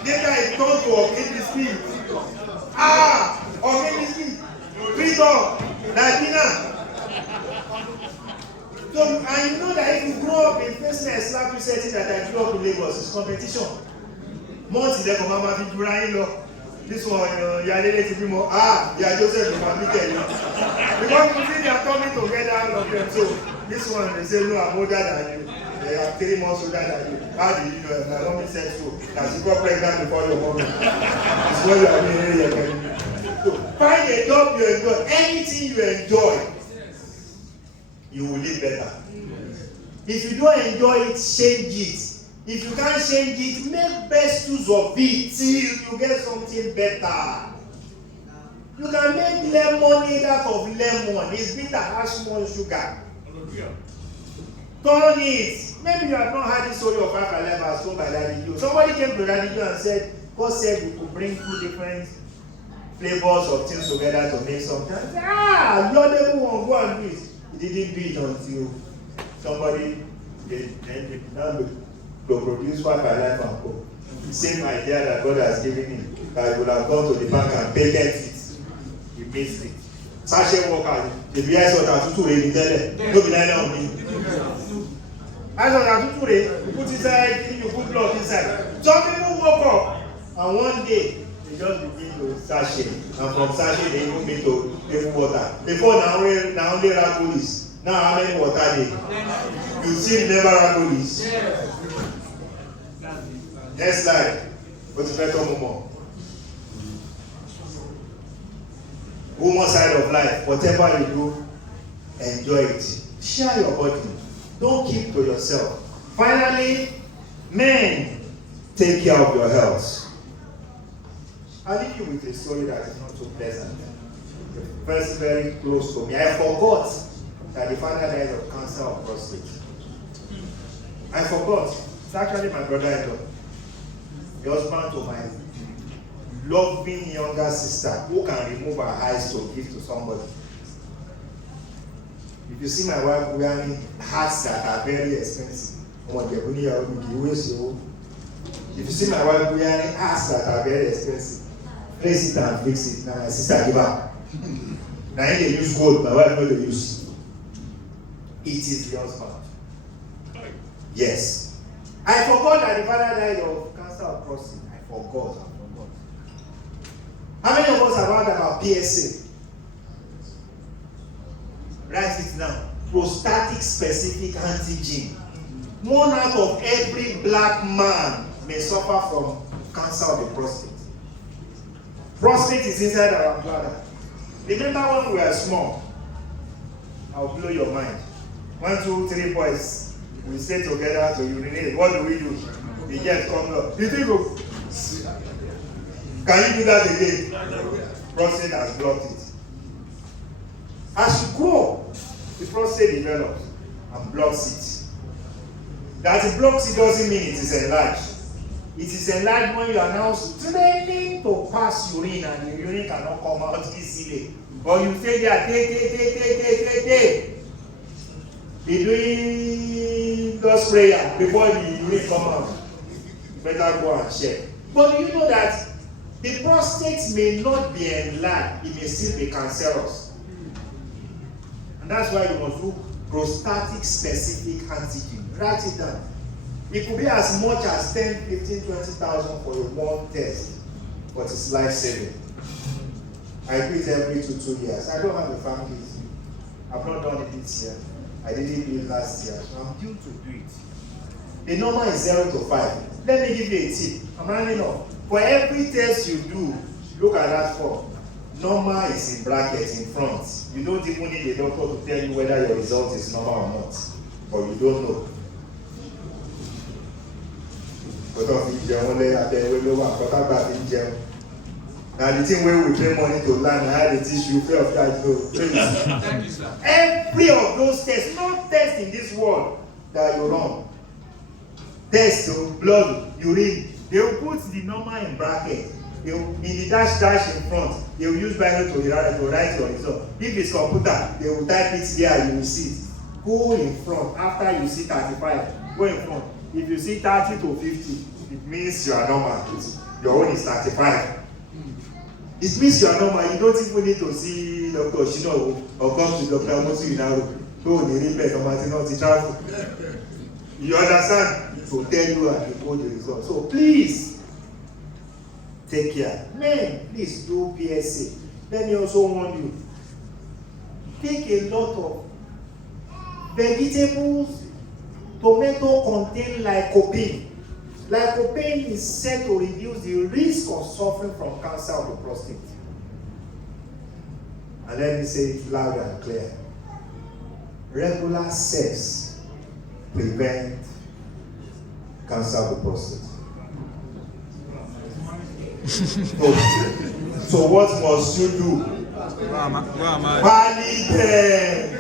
Later it turned to organic biscuits. Organic biscuits. Frito, Latina. So, and you know that if you grow up in facing a slap setting that I grew up in Lagos, it's competition. Months there for Mama Figuraino. This one, Yalele Tibimo, Joseph Mamitel. Because you see they are coming together, all of them. So, this one, they say, no, I'm older than you. They are 3 months older than you. How do you know? My mom said so. That you got pregnant before your mom. It's what you are doing here. So, find a job you enjoy. Anything you enjoy, you will live better. If you don't enjoy it, change it. If you can't change it, make best use of it till you get something better. You can make lemonade out of lemon. It's bitter, has more sugar. Turn it. Maybe you have not heard the story of Alpha as told by Daddy Joe. Somebody came to Daddy Joe and said, God said we could bring 2 different flavors of things together to make something. Lord, everyone go and do it. He didn't do it until somebody now to produce 5 alive and co. Same idea that God has given him, that he would have gone to the bank and paid it. He missed it. Sachet worker, the BS water tutu re, no be like that on me. As water tutu you put inside, you put blood inside. Some people woke up and one day they just begin to sachet, and from sachet they even begin to take water. Before now only ragolis. Now how many water they? You still remember ragolis? Next slide. What's the better moment? Woman side of life, whatever you do, enjoy it. Share your body. Don't keep to yourself. Finally, men, take care of your health. I'll leave you with a story that is not so pleasant. First, very close to me. I forgot that the father died of cancer of prostate. I forgot. It's actually my brother-in-law, the husband to my loving younger sister who can remove her eyes to give to somebody. If you see my wife wearing hats that are very expensive, if you see my wife wearing hats that are very expensive, place it and fix it. Now my sister give her. Now they use gold, my wife know they use. It is the husband. Yes. I forgot that the father died of cancer of prostate. I forgot. How many of us have heard about PSA? Write it down. Prostatic specific antigen. 1 out of every black man may suffer from cancer of the prostate. Prostate is inside our bladder. Remember when we were small? I'll blow your mind. 1, 2, 3 boys. We stay together to urinate. What do? The jet comes up. You think of, can you do that again? Prostate has blocked it. As you grow, the prostate develops and blocks it. That it blocks it doesn't mean it is enlarged. It is enlarged when you are now straining to pass urine and the urine cannot come out easily. But you stay there, day. Be doing God's prayer before the urine come out. Better go and check. But do you know that the prostate may not be enlarged, it may still be cancerous. And that's why you must do prostatic specific antigen. Write it down. It could be as much as 10, 15, 20,000 for a one test, but it's life-saving. I do it every 2 years. I don't have a family. I've not done it this year. I didn't do it last year, so I'm due to do it. The number is 0 to 5. Let me give you a tip. I'm running off. For every test you do, look at that form. Number is in brackets in front. You don't even need a doctor to tell you whether your result is normal or not, but you don't know. Now the thing where we pay money to learn, I had a tissue, free of charge. Thank you, sir. Every of those tests, no test in this world that you run. Test of blood, urine, they will put the number in bracket. They will, in the dash in front, they will use Bible to write your result. If it's computer, they will type it there, you will see it. Go in front. After you see 35, go in front. If you see 30 to 50, it means you are normal. Your own is 35. It means you are normal. You don't even need to see Dr. Shino or come to Dr. Amusu. Go the repair, no travel. You understand? To tell you and you go the result. So please take care. Men, please do PSA. Let me also warn you. Take a lot of vegetables. Tomato contain lycopene. Lycopene is said to reduce the risk of suffering from cancer of the prostate. And let me say it loud and clear. Regular sex prevents cancer of the prostate. So what must you do? Validate.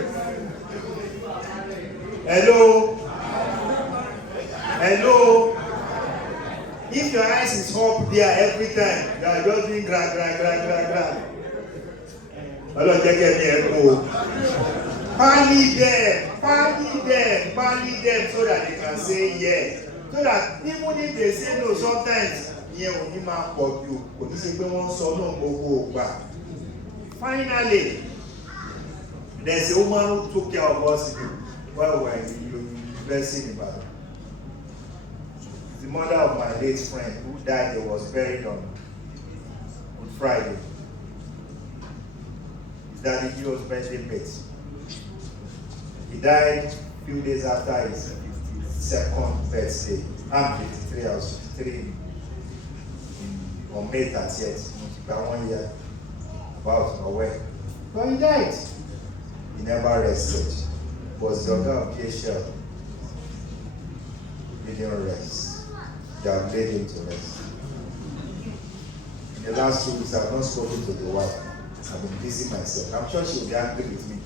Hello? Hello? If your eyes is up there every time, you are just doing gra. Hello, get me echo. Validate them so that they can say yes. So that even if they say no, sometimes finally, there's a woman who took care of us while we were in the university in Ibadan. The mother of my late friend who died, was buried on Good Friday. His daddy Joe's birthday mate. He died a few days after his 52nd birthday. I'm 53, I was 53 on May 30th. About 1 year, about away. But he died. He never rested. Was the daughter of KSL. He didn't rest. They have laid him to rest. In the last 2 weeks, I have not spoken to the wife. I've been busy myself. I'm sure she will be angry with me.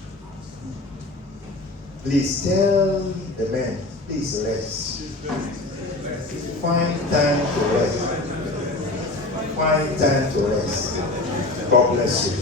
Please tell the men, please rest. Find time to rest. Find time to rest. God bless you.